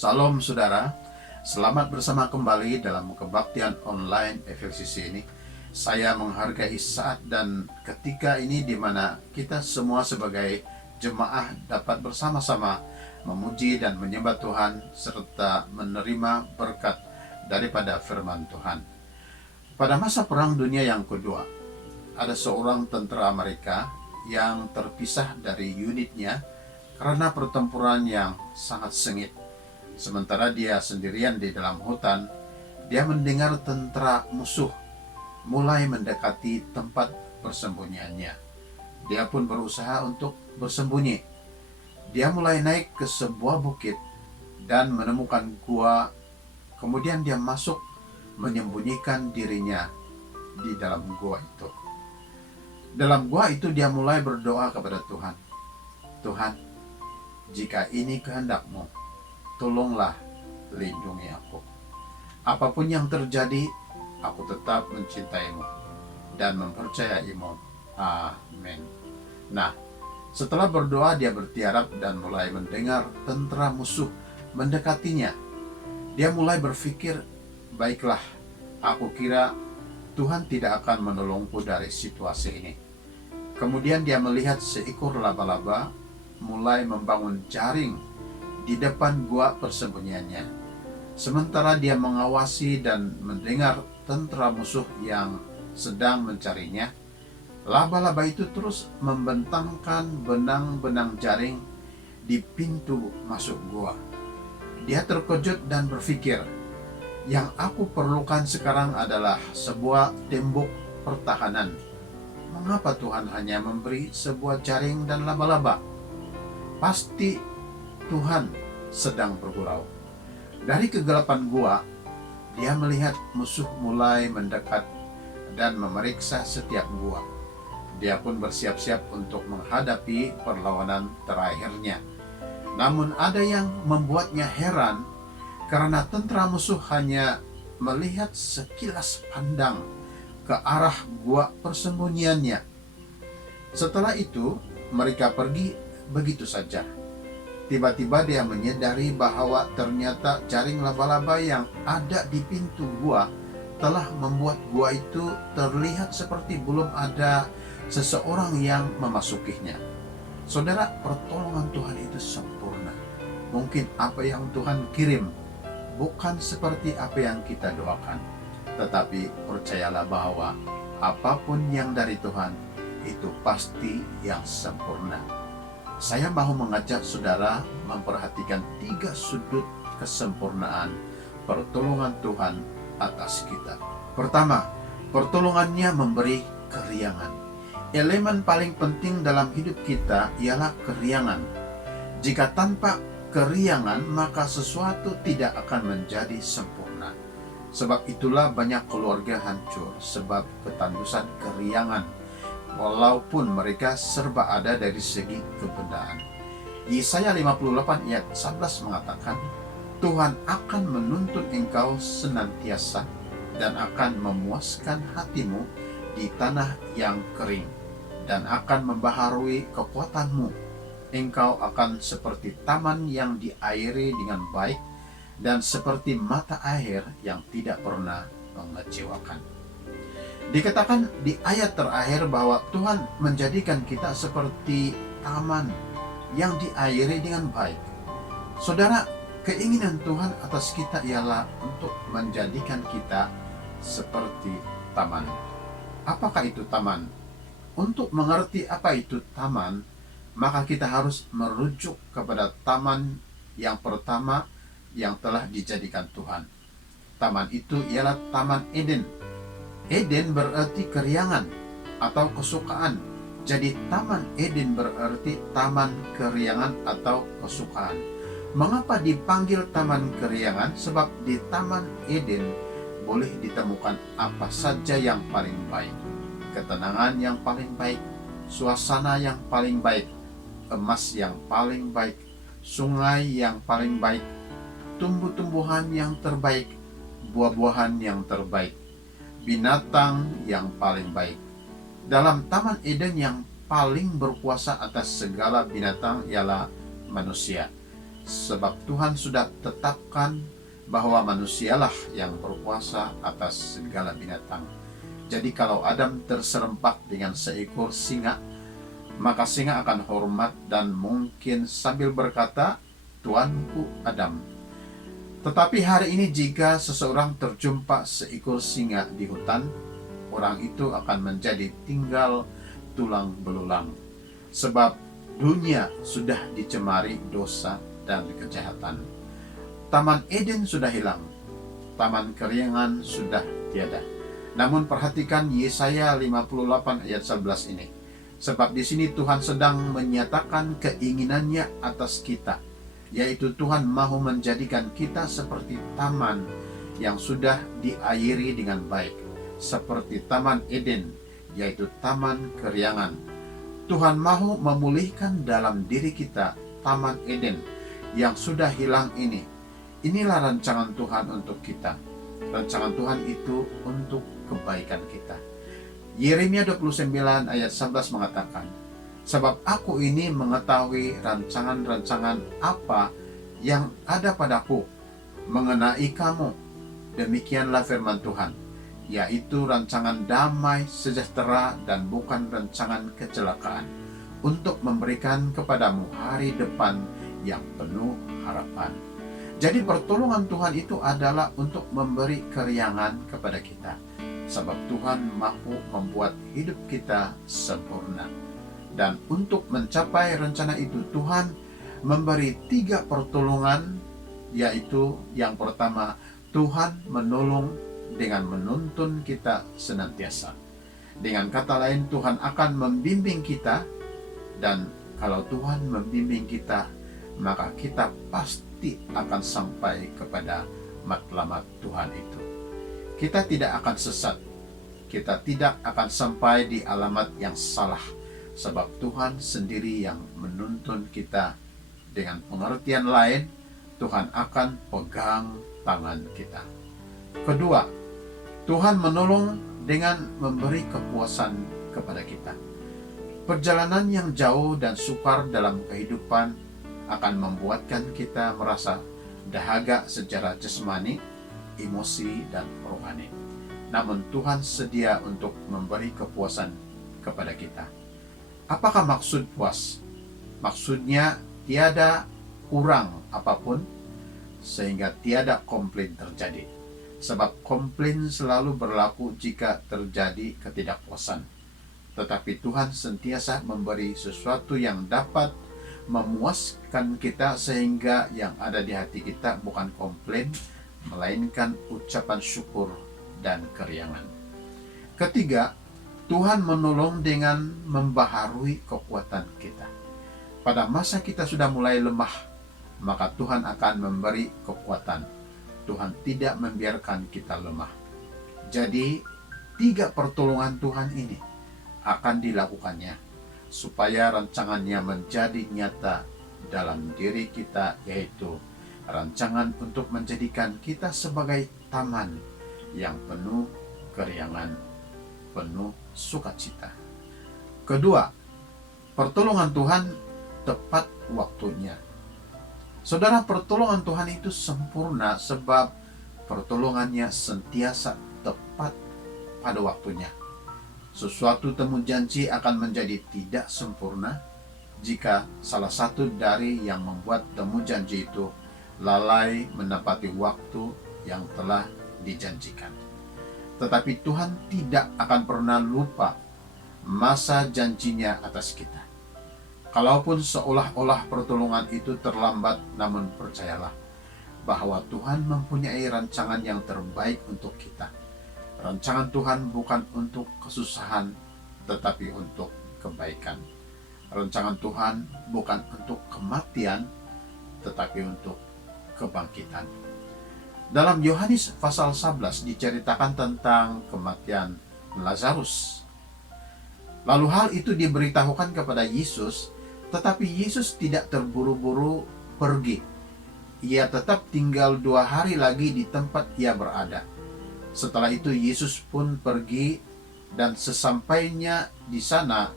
Salam saudara, selamat bersama kembali dalam kebaktian online FLCC ini. Saya menghargai saat dan ketika ini di mana kita semua sebagai jemaah dapat bersama-sama memuji dan menyembah Tuhan serta menerima berkat daripada firman Tuhan. Pada masa Perang Dunia yang kedua, ada seorang tentara Amerika yang terpisah dari unitnya karena pertempuran yang sangat sengit. Sementara dia sendirian di dalam hutan, dia mendengar tentara musuh mulai mendekati tempat persembunyiannya. Dia pun berusaha untuk bersembunyi. Dia mulai naik ke sebuah bukit dan menemukan gua. Kemudian dia masuk menyembunyikan dirinya di dalam gua itu. Dalam gua itu dia mulai berdoa kepada Tuhan. Tuhan, jika ini kehendak-Mu, tolonglah lindungi aku. Apapun yang terjadi, aku tetap mencintai-Mu dan mempercayai-Mu. Amin. Nah, setelah berdoa dia bertiarap dan mulai mendengar tentara musuh mendekatinya. Dia mulai berpikir, baiklah, aku kira Tuhan tidak akan menolongku dari situasi ini. Kemudian dia melihat seekor laba-laba mulai membangun jaring di depan gua persembunyiannya. Sementara dia mengawasi dan mendengar tentara musuh yang sedang mencarinya, laba-laba itu terus membentangkan benang-benang jaring di pintu masuk gua. Dia terkejut dan berpikir, yang aku perlukan sekarang adalah sebuah tembok pertahanan. Mengapa Tuhan hanya memberi sebuah jaring dan laba-laba? Pasti Tuhan sedang bergurau. Dari kegelapan gua, dia melihat musuh mulai mendekat dan memeriksa setiap gua. Dia pun bersiap-siap untuk menghadapi perlawanan terakhirnya. Namun ada yang membuatnya heran, karena tentara musuh hanya melihat sekilas pandang ke arah gua persembunyiannya. Setelah itu, mereka pergi begitu saja. Tiba-tiba dia menyadari bahwa ternyata jaring laba-laba yang ada di pintu gua telah membuat gua itu terlihat seperti belum ada seseorang yang memasukinya. Saudara, pertolongan Tuhan itu sempurna. Mungkin apa yang Tuhan kirim bukan seperti apa yang kita doakan, tetapi percayalah bahwa apapun yang dari Tuhan itu pasti yang sempurna. Saya mau mengajak saudara memperhatikan 3 sudut kesempurnaan pertolongan Tuhan atas kita. Pertama, pertolongannya memberi keriangan. Elemen paling penting dalam hidup kita ialah keriangan. Jika tanpa keriangan, maka sesuatu tidak akan menjadi sempurna. Sebab itulah banyak keluarga hancur sebab ketandusan keriangan, walaupun mereka serba ada dari segi kebenaran. Yesaya 58 ayat 11 mengatakan, Tuhan akan menuntun engkau senantiasa dan akan memuaskan hatimu di tanah yang kering dan akan membaharui kekuatanmu. Engkau akan seperti taman yang diairi dengan baik dan seperti mata air yang tidak pernah mengecewakan. Dikatakan di ayat terakhir bahwa Tuhan menjadikan kita seperti taman yang diairi dengan baik. Saudara, keinginan Tuhan atas kita ialah untuk menjadikan kita seperti taman. Apakah itu taman? Untuk mengerti apa itu taman, maka kita harus merujuk kepada taman yang pertama yang telah dijadikan Tuhan. Taman itu ialah Taman Eden. Eden berarti keriangan atau kesukaan. Jadi Taman Eden berarti taman keriangan atau kesukaan. Mengapa dipanggil Taman Keriangan? Sebab di Taman Eden boleh ditemukan apa saja yang paling baik. Ketenangan yang paling baik, suasana yang paling baik, emas yang paling baik, sungai yang paling baik, tumbuh-tumbuhan yang terbaik, buah-buahan yang terbaik, binatang yang paling baik. Dalam Taman Eden yang paling berkuasa atas segala binatang ialah manusia. sebab Tuhan sudah tetapkan bahwa manusialah yang berkuasa atas segala binatang. Jadi kalau Adam terserempak dengan seekor singa, maka singa akan hormat dan mungkin sambil berkata, "Tuanku Adam." Tetapi hari ini jika seseorang terjumpa seekor singa di hutan, orang itu akan menjadi tinggal tulang belulang. Sebab dunia sudah dicemari dosa dan kejahatan. Taman Eden sudah hilang, taman keriangan sudah tiada. Namun perhatikan Yesaya 58 ayat 11 ini. Sebab di sini Tuhan sedang menyatakan keinginannya atas kita, yaitu Tuhan mahu menjadikan kita seperti taman yang sudah diairi dengan baik, seperti Taman Eden, yaitu taman keriangan. Tuhan mahu memulihkan dalam diri kita Taman Eden yang sudah hilang ini. Inilah rancangan Tuhan untuk kita. Rancangan Tuhan itu untuk kebaikan kita. Yeremia 29 ayat 11 mengatakan, "Sebab aku ini mengetahui rancangan-rancangan apa yang ada padaku mengenai kamu. Demikianlah firman Tuhan, yaitu rancangan damai sejahtera dan bukan rancangan kecelakaan, untuk memberikan kepadamu hari depan yang penuh harapan." Jadi pertolongan Tuhan itu adalah untuk memberi keriangan kepada kita. Sebab Tuhan mampu membuat hidup kita sempurna. Dan untuk mencapai rencana itu Tuhan memberi 3 pertolongan, yaitu yang pertama, Tuhan menolong dengan menuntun kita senantiasa. Dengan kata lain, Tuhan akan membimbing kita, dan kalau Tuhan membimbing kita, maka kita pasti akan sampai kepada matlamat Tuhan itu. Kita tidak akan sesat, kita tidak akan sampai di alamat yang salah, sebab Tuhan sendiri yang menuntun kita. Dengan pengertian lain, Tuhan akan pegang tangan kita. Kedua, Tuhan menolong dengan memberi kepuasan kepada kita. Perjalanan yang jauh dan sukar dalam kehidupan akan membuatkan kita merasa dahaga secara jasmani, emosi, dan rohani. Namun Tuhan sedia untuk memberi kepuasan kepada kita. Apakah maksud puas? Maksudnya tiada kurang apapun, sehingga tiada komplain terjadi. Sebab komplain selalu berlaku jika terjadi ketidakpuasan. Tetapi Tuhan sentiasa memberi sesuatu yang dapat memuaskan kita, sehingga yang ada di hati kita bukan komplain, melainkan ucapan syukur dan keriangan. Ketiga, Tuhan menolong dengan membaharui kekuatan kita. Pada masa kita sudah mulai lemah, maka Tuhan akan memberi kekuatan. Tuhan tidak membiarkan kita lemah. Jadi, 3 pertolongan Tuhan ini akan dilakukannya supaya rancangannya menjadi nyata dalam diri kita, yaitu rancangan untuk menjadikan kita sebagai taman yang penuh keriangan, penuh sukacita. Kedua, pertolongan Tuhan tepat waktunya. Saudara, pertolongan Tuhan itu sempurna sebab pertolongannya sentiasa tepat pada waktunya. Sesuatu temu janji akan menjadi tidak sempurna jika salah satu dari yang membuat temu janji itu lalai menepati waktu yang telah dijanjikan. Tetapi Tuhan tidak akan pernah lupa masa janjinya atas kita. Kalaupun seolah-olah pertolongan itu terlambat, namun percayalah bahwa Tuhan mempunyai rancangan yang terbaik untuk kita. Rancangan Tuhan bukan untuk kesusahan, tetapi untuk kebaikan. Rancangan Tuhan bukan untuk kematian, tetapi untuk kebangkitan. Dalam Yohanes pasal 11 diceritakan tentang kematian Lazarus. Lalu hal itu diberitahukan kepada Yesus, tetapi Yesus tidak terburu-buru pergi. Ia tetap tinggal 2 hari lagi di tempat ia berada. Setelah itu Yesus pun pergi, dan sesampainya di sana,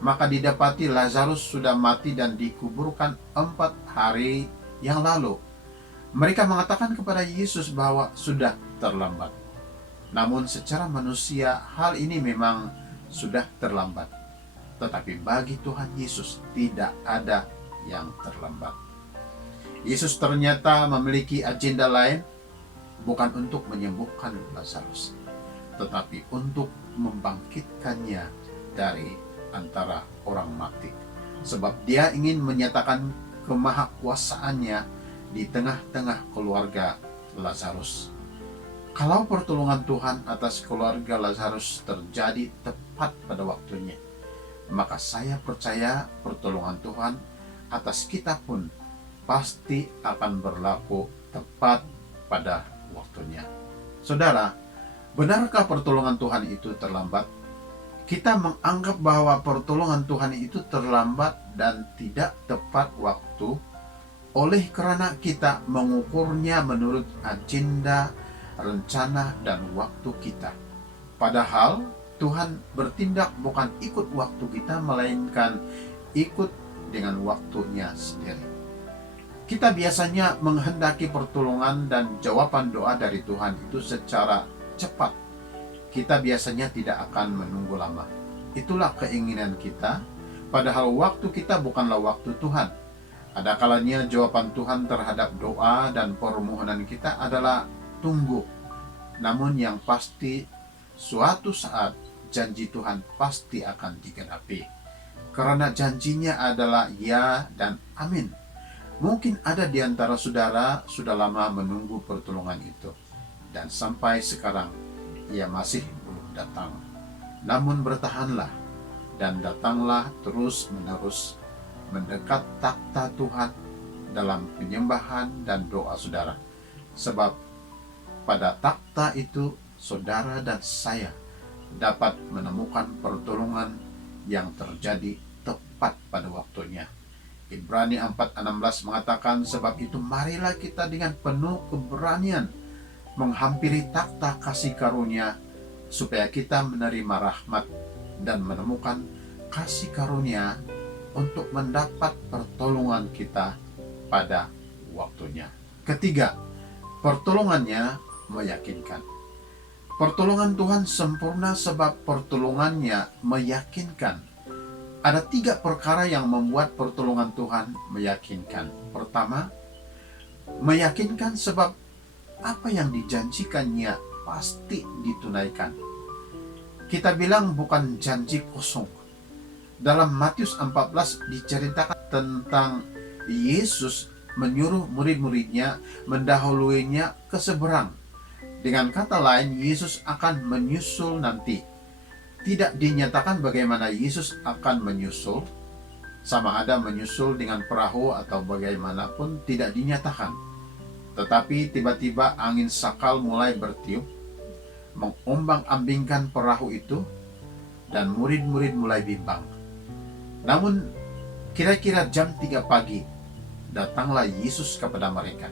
maka didapati Lazarus sudah mati dan dikuburkan 4 hari yang lalu. Mereka mengatakan kepada Yesus bahwa sudah terlambat. Namun secara manusia hal ini memang sudah terlambat. Tetapi bagi Tuhan Yesus tidak ada yang terlambat. Yesus ternyata memiliki agenda lain, bukan untuk menyembuhkan Lazarus, tetapi untuk membangkitkannya dari antara orang mati. Sebab dia ingin menyatakan kemahakuasaannya di tengah-tengah keluarga Lazarus. Kalau pertolongan Tuhan atas keluarga Lazarus terjadi tepat pada waktunya, maka saya percaya pertolongan Tuhan atas kita pun pasti akan berlaku tepat pada waktunya. Saudara, benarkah pertolongan Tuhan itu terlambat? Kita menganggap bahwa pertolongan Tuhan itu terlambat dan tidak tepat waktu oleh karena kita mengukurnya menurut agenda, rencana, dan waktu kita. Padahal Tuhan bertindak bukan ikut waktu kita, melainkan ikut dengan waktunya sendiri. Kita biasanya menghendaki pertolongan dan jawaban doa dari Tuhan itu secara cepat. Kita biasanya tidak akan menunggu lama. Itulah keinginan kita, padahal waktu kita bukanlah waktu Tuhan. Ada kalanya jawaban Tuhan terhadap doa dan permohonan kita adalah tunggu. Namun yang pasti, suatu saat janji Tuhan pasti akan digenapi. Karena janjinya adalah ya dan amin. Mungkin ada di antara saudara sudah lama menunggu pertolongan itu, dan sampai sekarang ia masih belum datang. Namun bertahanlah dan datanglah terus-menerus mendekat takhta Tuhan dalam penyembahan dan doa saudara. Sebab pada takhta itu saudara dan saya dapat menemukan pertolongan yang terjadi tepat pada waktunya. Ibrani 4:16 mengatakan, sebab itu marilah kita dengan penuh keberanian menghampiri takhta kasih karunia, supaya kita menerima rahmat dan menemukan kasih karunia untuk mendapat pertolongan kita pada waktunya. Ketiga, pertolongannya meyakinkan. Pertolongan Tuhan sempurna sebab pertolongannya meyakinkan. Ada 3 perkara yang membuat pertolongan Tuhan meyakinkan. Pertama, meyakinkan sebab apa yang dijanjikannya pasti ditunaikan. Kita bilang bukan janji kosong. Dalam Matius 14 diceritakan tentang Yesus menyuruh murid-muridnya mendahuluinya ke seberang. Dengan kata lain, Yesus akan menyusul nanti. Tidak dinyatakan bagaimana Yesus akan menyusul, sama ada menyusul dengan perahu atau bagaimanapun tidak dinyatakan. Tetapi tiba-tiba angin sakal mulai bertiup, mengombang-ambingkan perahu itu, dan murid-murid mulai bimbang. Namun kira-kira jam 3 pagi, datanglah Yesus kepada mereka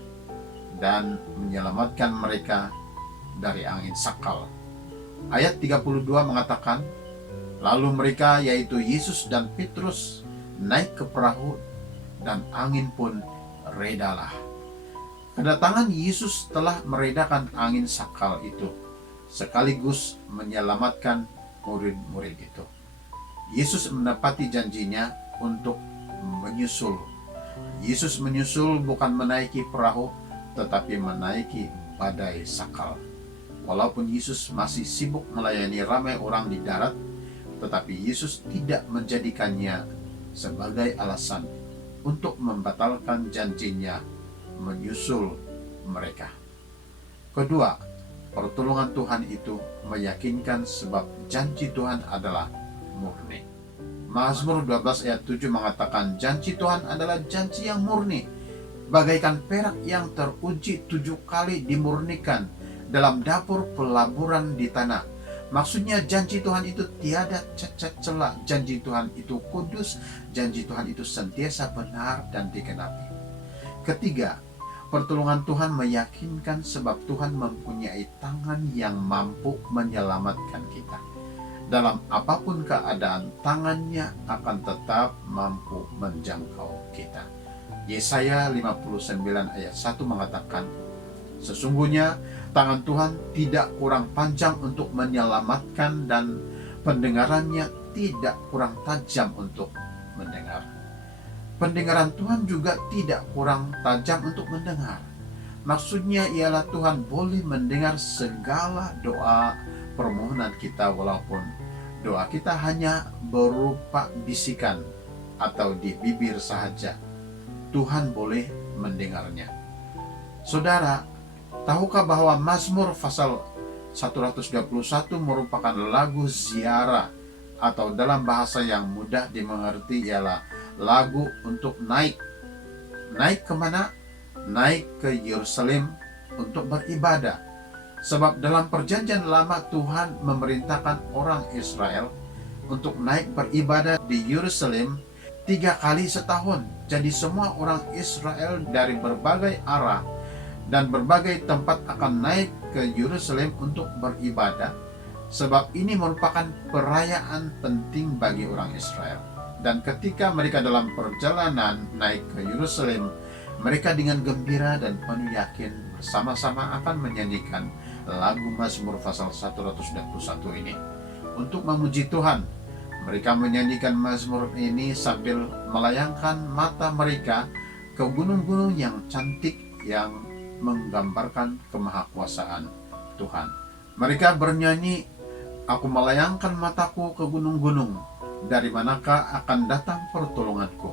dan menyelamatkan mereka dari angin sakal. Ayat 32 mengatakan, lalu mereka, yaitu Yesus dan Petrus, naik ke perahu dan angin pun redalah. Kedatangan Yesus telah meredakan angin sakal itu, sekaligus menyelamatkan murid-murid itu. Yesus menepati janjinya untuk menyusul. Yesus menyusul bukan menaiki perahu, tetapi menaiki badai sakal. Walaupun Yesus masih sibuk melayani ramai orang di darat, tetapi Yesus tidak menjadikannya sebagai alasan untuk membatalkan janjinya menyusul mereka. Kedua, pertolongan Tuhan itu meyakinkan sebab janji Tuhan adalah murni. Mazmur 12 ayat 7 mengatakan, janji Tuhan adalah janji yang murni, bagaikan perak yang teruji 7 kali dimurnikan dalam dapur pelaburan di tanah. Maksudnya janji Tuhan itu tiada cacat celah, janji Tuhan itu kudus, janji Tuhan itu sentiasa benar dan digenapi. Ketiga, pertolongan Tuhan meyakinkan sebab Tuhan mempunyai tangan yang mampu menyelamatkan kita. Dalam apapun keadaan, tangannya akan tetap mampu menjangkau kita. Yesaya 59 ayat 1 mengatakan, sesungguhnya tangan Tuhan tidak kurang panjang untuk menyelamatkan dan pendengarannya tidak kurang tajam untuk mendengar. Pendengaran Tuhan juga tidak kurang tajam untuk mendengar. Maksudnya ialah Tuhan boleh mendengar segala doa permohonan kita, walaupun doa kita hanya berupa bisikan atau di bibir saja. Tuhan boleh mendengarnya. Saudara, tahukah bahwa Mazmur pasal 121 merupakan lagu ziarah, atau dalam bahasa yang mudah dimengerti ialah lagu untuk naik. Naik kemana? Naik ke Yerusalem untuk beribadah. Sebab dalam perjanjian lama Tuhan memerintahkan orang Israel untuk naik beribadah di Yerusalem 3 kali setahun. Jadi semua orang Israel dari berbagai arah dan berbagai tempat akan naik ke Yerusalem untuk beribadah, sebab ini merupakan perayaan penting bagi orang Israel. Dan ketika mereka dalam perjalanan naik ke Yerusalem, mereka dengan gembira dan penuh yakin bersama-sama akan menyanyikan lagu Mazmur pasal 121 ini untuk memuji Tuhan. Mereka menyanyikan Mazmur ini sambil melayangkan mata mereka ke gunung-gunung yang cantik yang menggambarkan kemahakuasaan Tuhan. Mereka bernyanyi, aku melayangkan mataku ke gunung-gunung, dari manakah akan datang pertolonganku?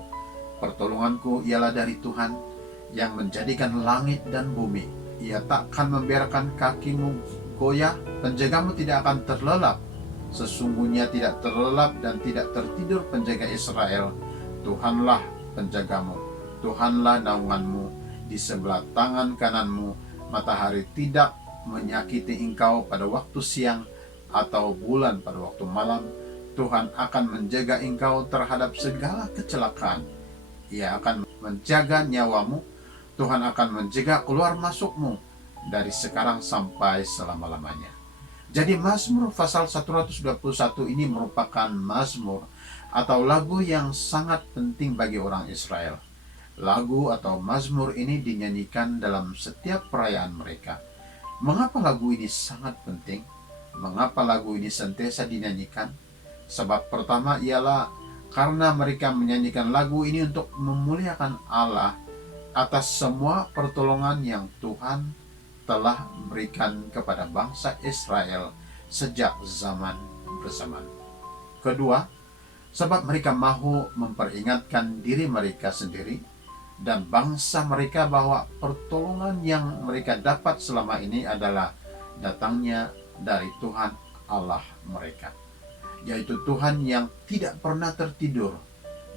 Pertolonganku ialah dari Tuhan yang menjadikan langit dan bumi. Ia takkan membiarkan kakimu goyah, penjagamu tidak akan terlelap. Sesungguhnya tidak terlelap dan tidak tertidur penjaga Israel. Tuhanlah penjagamu, Tuhanlah naunganmu di sebelah tangan kananmu. Matahari tidak menyakiti engkau pada waktu siang, atau bulan pada waktu malam. Tuhan akan menjaga engkau terhadap segala kecelakaan. Ia akan menjaga nyawamu. Tuhan akan menjaga keluar masukmu dari sekarang sampai selama-lamanya. Jadi Mazmur pasal 121 ini merupakan mazmur atau lagu yang sangat penting bagi orang Israel. Lagu atau mazmur ini dinyanyikan dalam setiap perayaan mereka. Mengapa lagu ini sangat penting? Mengapa lagu ini senantiasa dinyanyikan? Sebab pertama ialah karena mereka menyanyikan lagu ini untuk memuliakan Allah atas semua pertolongan yang Tuhan telah berikan kepada bangsa Israel sejak zaman berzaman. Kedua, sebab mereka mahu memperingatkan diri mereka sendiri dan bangsa mereka bahwa pertolongan yang mereka dapat selama ini adalah datangnya dari Tuhan Allah mereka, yaitu Tuhan yang tidak pernah tertidur.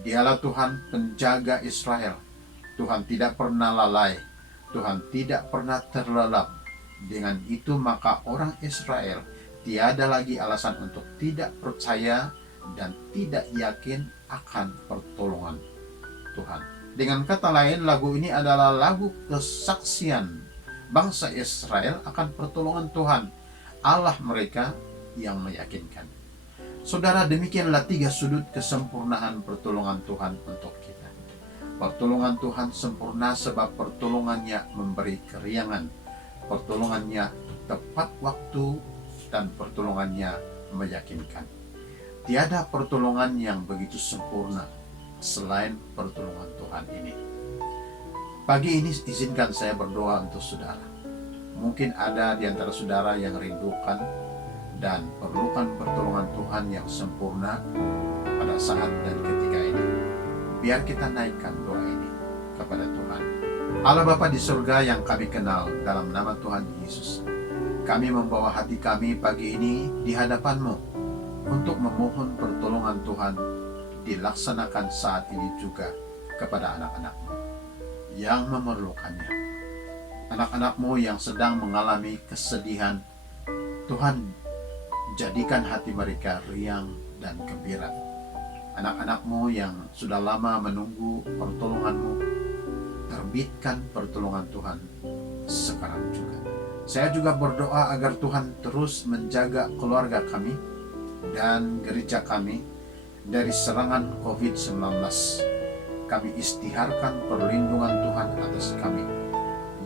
Dialah Tuhan penjaga Israel. Tuhan tidak pernah lalai. Tuhan tidak pernah terlelap. Dengan itu maka orang Israel tiada lagi alasan untuk tidak percaya dan tidak yakin akan pertolongan Tuhan. Dengan kata lain, lagu ini adalah lagu kesaksian bangsa Israel akan pertolongan Tuhan, Allah mereka yang meyakinkan. Saudara, demikianlah 3 sudut kesempurnaan pertolongan Tuhan untuk kita. Pertolongan Tuhan sempurna sebab pertolongannya memberi keriangan, pertolongannya tepat waktu, dan pertolongannya meyakinkan. Tiada pertolongan yang begitu sempurna selain pertolongan Tuhan ini. Pagi ini izinkan saya berdoa untuk saudara. Mungkin ada di antara saudara yang rindukan dan perlukan pertolongan Tuhan yang sempurna pada saat dan ketika ini. Biar kita naikkan doa ini kepada Tuhan. Allah Bapa di surga yang kami kenal, dalam nama Tuhan Yesus, kami membawa hati kami pagi ini di hadapan-Mu untuk memohon pertolongan Tuhan dilaksanakan saat ini juga kepada anak-anak-Mu yang memerlukannya. Anak-anak-Mu yang sedang mengalami kesedihan, Tuhan jadikan hati mereka riang dan gembira. Anak-anak-Mu yang sudah lama menunggu pertolongan-Mu, terbitkan pertolongan Tuhan sekarang juga. Saya juga berdoa agar Tuhan terus menjaga keluarga kami dan gereja kami dari serangan COVID-19. kami istiharkan perlindungan Tuhan atas kami,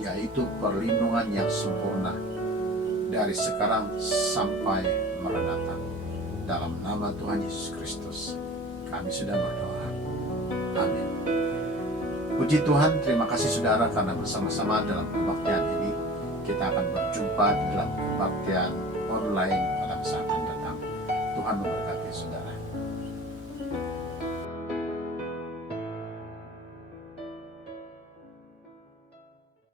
yaitu perlindungan yang sempurna dari sekarang sampai Maranatha. Dalam nama Tuhan Yesus Kristus kami sudah berdoa. Amin. Puji Tuhan, terima kasih saudara karena bersama-sama dalam kebaktian ini kita akan berjumpa di dalam kebaktian online pada masa akan datang. Tuhan memberkati saudara.